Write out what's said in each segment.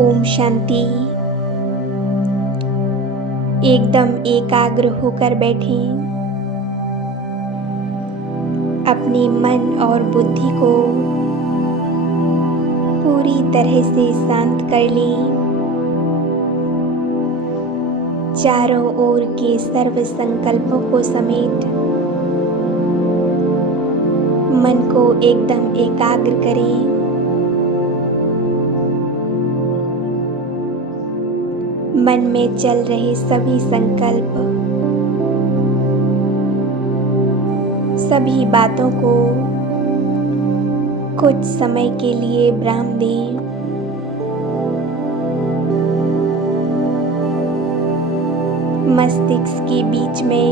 ओम शांति। एकदम एकाग्र होकर बैठें। अपने मन और बुद्धि को पूरी तरह से शांत कर लें। चारों ओर के सर्व संकल्पों को समेट मन को एकदम एकाग्र करें। मन में चल रहे सभी संकल्प, सभी बातों को कुछ समय के लिए विराम दें। मस्तिष्क के बीच में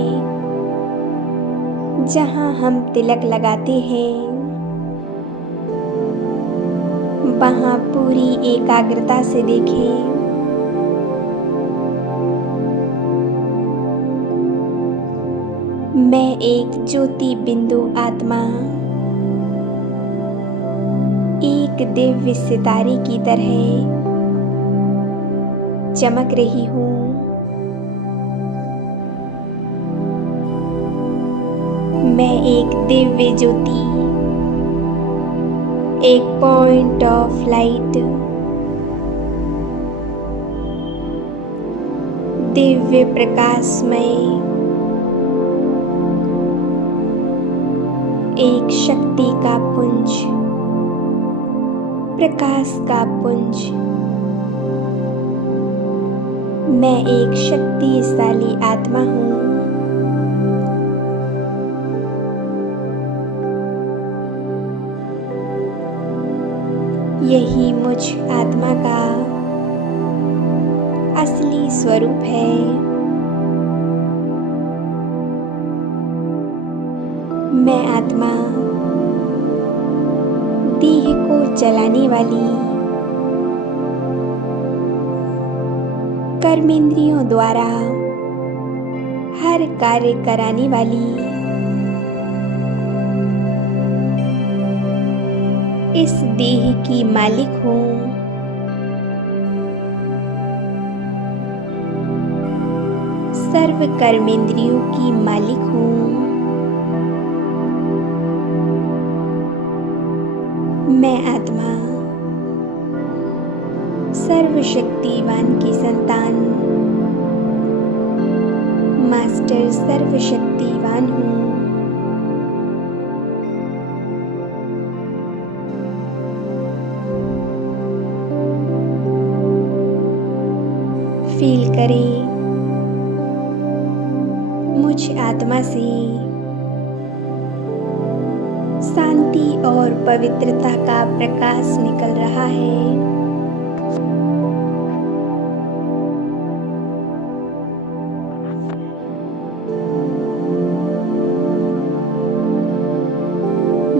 जहाँ हम तिलक लगाते हैं, वहाँ पूरी एकाग्रता से देखें। मैं एक ज्योति बिंदु आत्मा, एक दिव्य सितारे की तरह चमक रही हूँ। मैं एक दिव्य ज्योति, एक पॉइंट ऑफ लाइट, दिव्य प्रकाशमय, एक शक्ति का पुंज, प्रकाश का पुंज। मैं एक शक्तिशाली आत्मा हूँ। यही मुझ आत्मा का असली स्वरूप है। मैं आत्मा देह को चलाने वाली, कर्मेंद्रियों द्वारा हर कार्य कराने वाली, इस देह की मालिक हूँ। सर्व कर्मेंद्रियों की मालिक हूँ। मैं आत्मा सर्वशक्तिवान की संतान, मास्टर सर्वशक्तिवान हूँ। फील करें मुझ आत्मा से शांति और पवित्रता का प्रकाश निकल रहा है।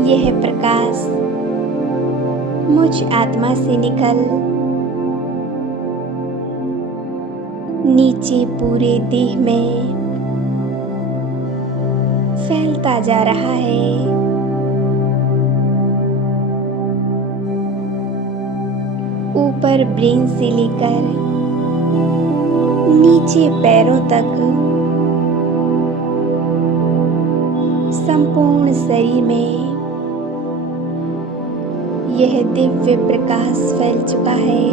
यह प्रकाश मुझ आत्मा से निकल नीचे पूरे देह में फैलता जा रहा है। ऊपर ब्रेन से लेकर नीचे पैरों तक संपूर्ण शरीर में यह दिव्य प्रकाश फैल चुका है।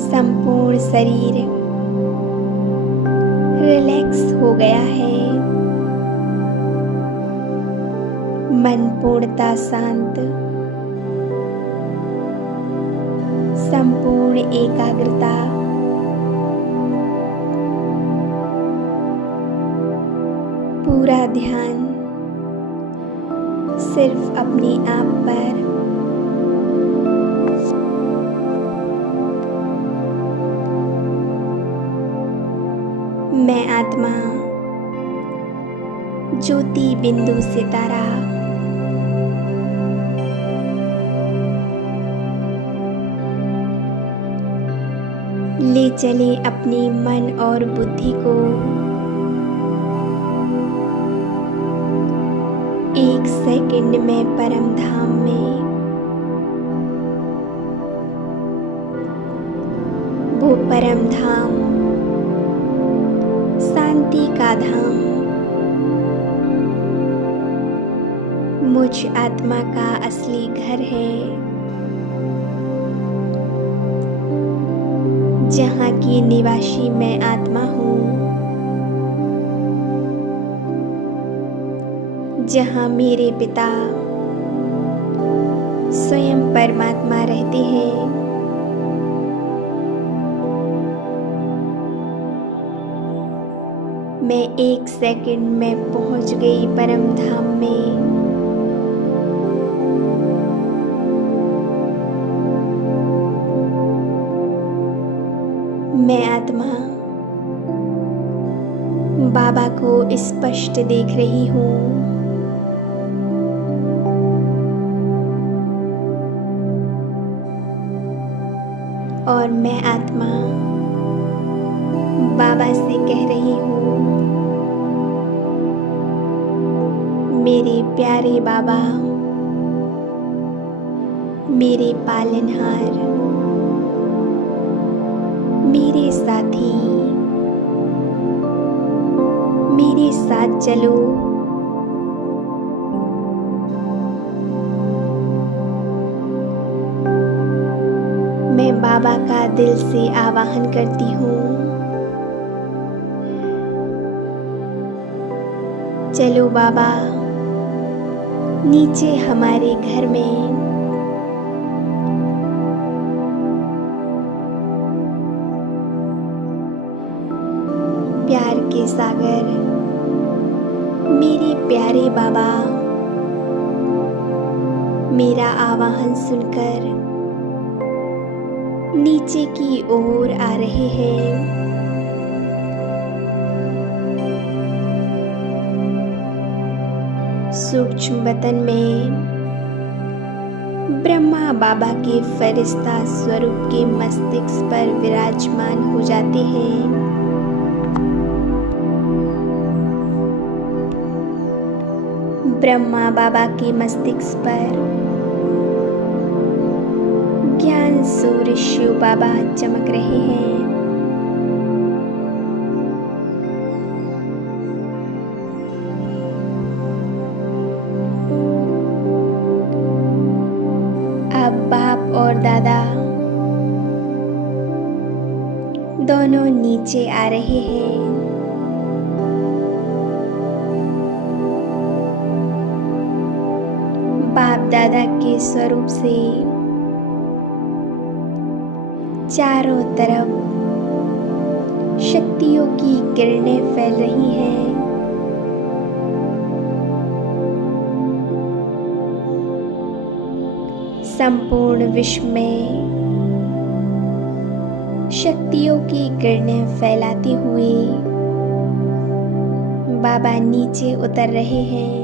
संपूर्ण शरीर रिलैक्स हो गया है। मन पूर्णतः शांत, संपूर्ण एकाग्रता, पूरा ध्यान सिर्फ अपने आप पर। मैं आत्मा ज्योति बिंदु सितारा ले चले अपने मन और बुद्धि को एक सेकंड में परम धाम में, वो परम धाम शांति का धाम मुझ आत्मा का असली घर है, जहाँ की निवासी मैं आत्मा हूँ, जहाँ मेरे पिता स्वयं परमात्मा रहते हैं। मैं एक सेकंड में पहुंच गई परम धाम में। मैं आत्मा बाबा को स्पष्ट देख रही हूँ। और मैं आत्मा बाबा से कह रही हूँ, मेरे प्यारे बाबा, मेरे पालनहार, मेरे साथी, मेरे साथ चलो। मैं बाबा का दिल से आवाहन करती हूँ, चलो बाबा, नीचे हमारे घर में प्यार के सागर, मेरे प्यारे बाबा मेरा आवाहन सुनकर नीचे की ओर आ रहे हैं। सूक्ष्म वतन में ब्रह्मा बाबा के फरिश्ता स्वरूप के मस्तिष्क पर विराजमान हो जाते हैं। ब्रह्मा बाबा के मस्तिष्क पर ज्ञान सूर्य शिव बाबा चमक रहे हैं। अब बाप और दादा दोनों नीचे आ रहे हैं। बाप दादा के स्वरूप से चारों तरफ शक्तियों की किरणें फैल रही हैं। संपूर्ण विश्व में शक्तियों की किरणें फैलाते हुए बाबा नीचे उतर रहे हैं।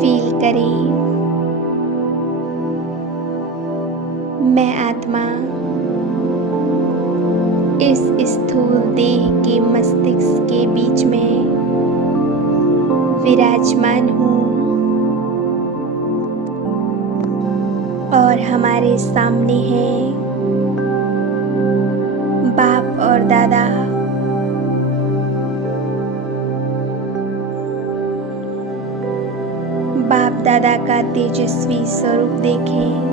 फील करें, मैं आत्मा इस स्थूल देह के मस्तिष्क के बीच में विराजमान हूँ और हमारे सामने हैं बाप और दादा। बाप दादा का तेजस्वी स्वरूप देखें।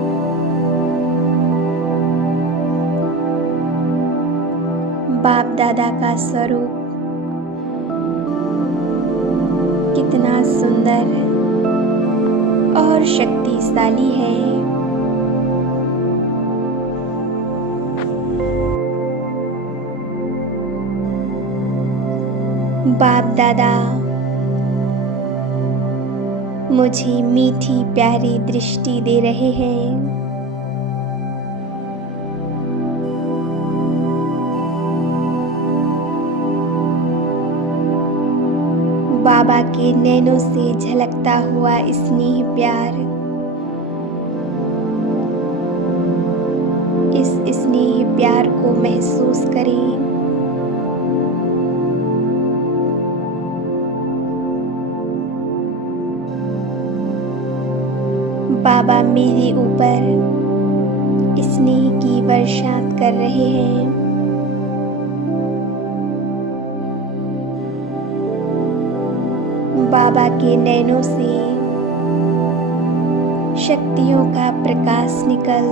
बाप दादा का स्वरूप कितना सुंदर और शक्तिशाली है। बाप दादा मुझे मीठी प्यारी दृष्टि दे रहे हैं। बाबा के नैनों से झलकता हुआ स्नेह प्यार इस स्नेह प्यार को महसूस करें। बाबा मेरे ऊपर स्नेह की बरसात कर रहे हैं। बाबा के नैनों से शक्तियों का प्रकाश निकल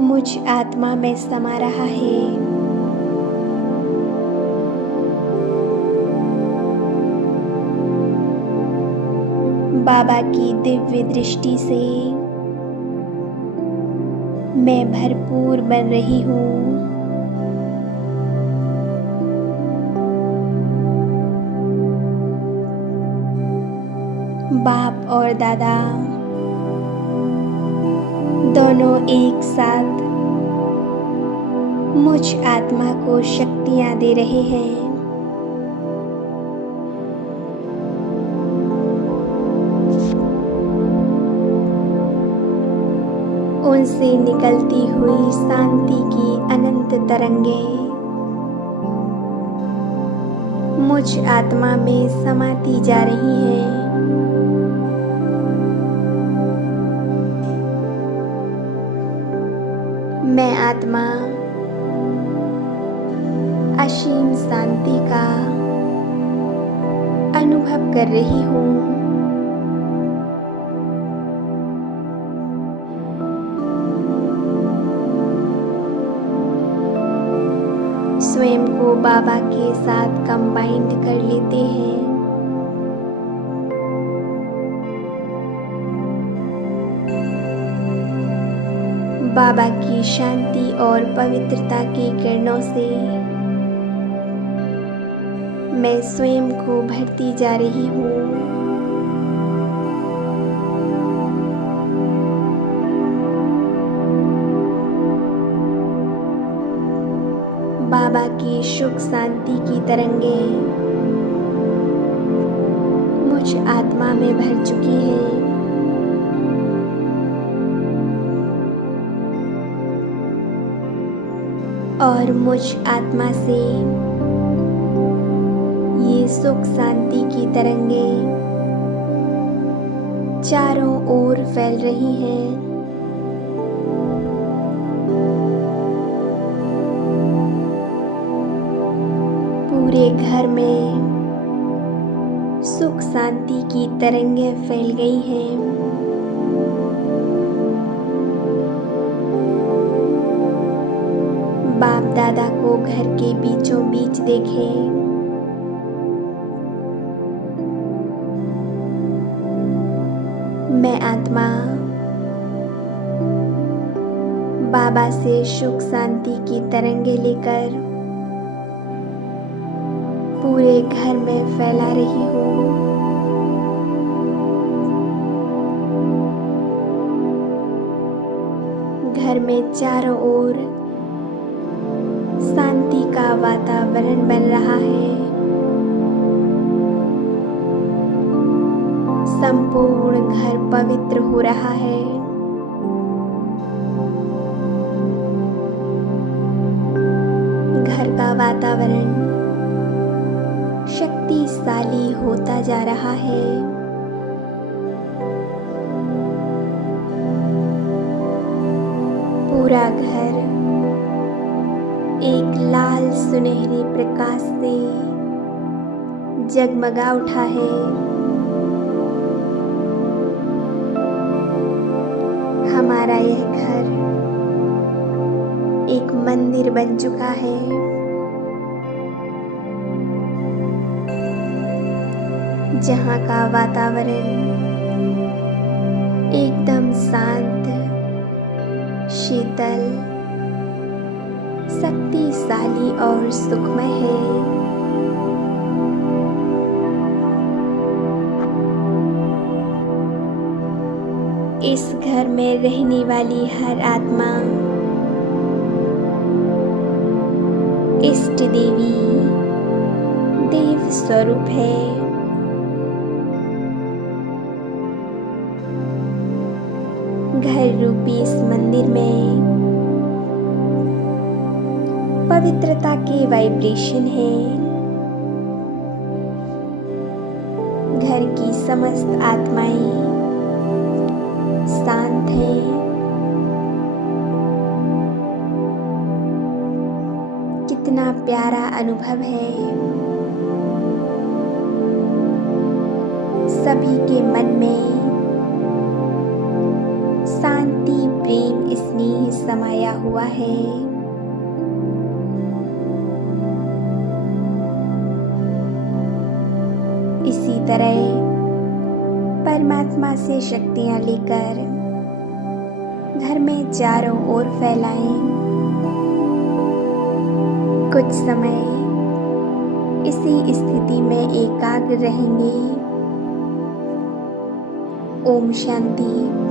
मुझ आत्मा में समा रहा है। बाबा की दिव्य दृष्टि से मैं भरपूर बन रही हूँ। बाप और दादा दोनों एक साथ मुझ आत्मा को शक्तियाँ दे रहे हैं। उनसे निकलती हुई शांति की अनंत तरंगें मुझ आत्मा में समाती जा रही हैं। मैं आत्मा असीम शांति का अनुभव कर रही हूँ। स्वयं को बाबा के साथ कंबाइंड कर लेते हैं। बाबा की शांति और पवित्रता की किरणों से मैं स्वयं को भरती जा रही हूँ। बाबा की सुख शांति की तरंगें मुझ आत्मा में भर चुकी हैं। और मुझ आत्मा से ये सुख शांति की तरंगें चारों ओर फैल रही हैं। पूरे घर में सुख शांति की तरंगें फैल गई हैं। बाप दादा को घर के बीचों बीच देखें। मैं आत्मा बाबा से सुख शांति की तरंगे लेकर पूरे घर में फैला रही हूँ। घर में चारों ओर शांति का वातावरण बन रहा है। संपूर्ण घर पवित्र हो रहा है। घर का वातावरण शक्तिशाली होता जा रहा है। पूरा घर एक लाल सुनहरे प्रकाश से जगमगा उठा है। हमारा यह घर एक मंदिर बन चुका है। जहाँ का वातावरण एकदम शांत, शीतल, शक्तिशाली और सुखमय है। इस घर में रहने वाली हर आत्मा इष्ट देवी देव स्वरूप है। घर रूपी इस मंदिर में पवित्रता के वाइब्रेशन है। घर की समस्त आत्माएं शांत हैं। कितना प्यारा अनुभव है। सभी के मन में शांति, प्रेम, स्नेह समाया हुआ है। इसी तरह परमात्मा से शक्तियां लेकर घर में चारों ओर फैलाएं। कुछ समय इसी स्थिति में एकाग्र रहेंगे। ओम शांति।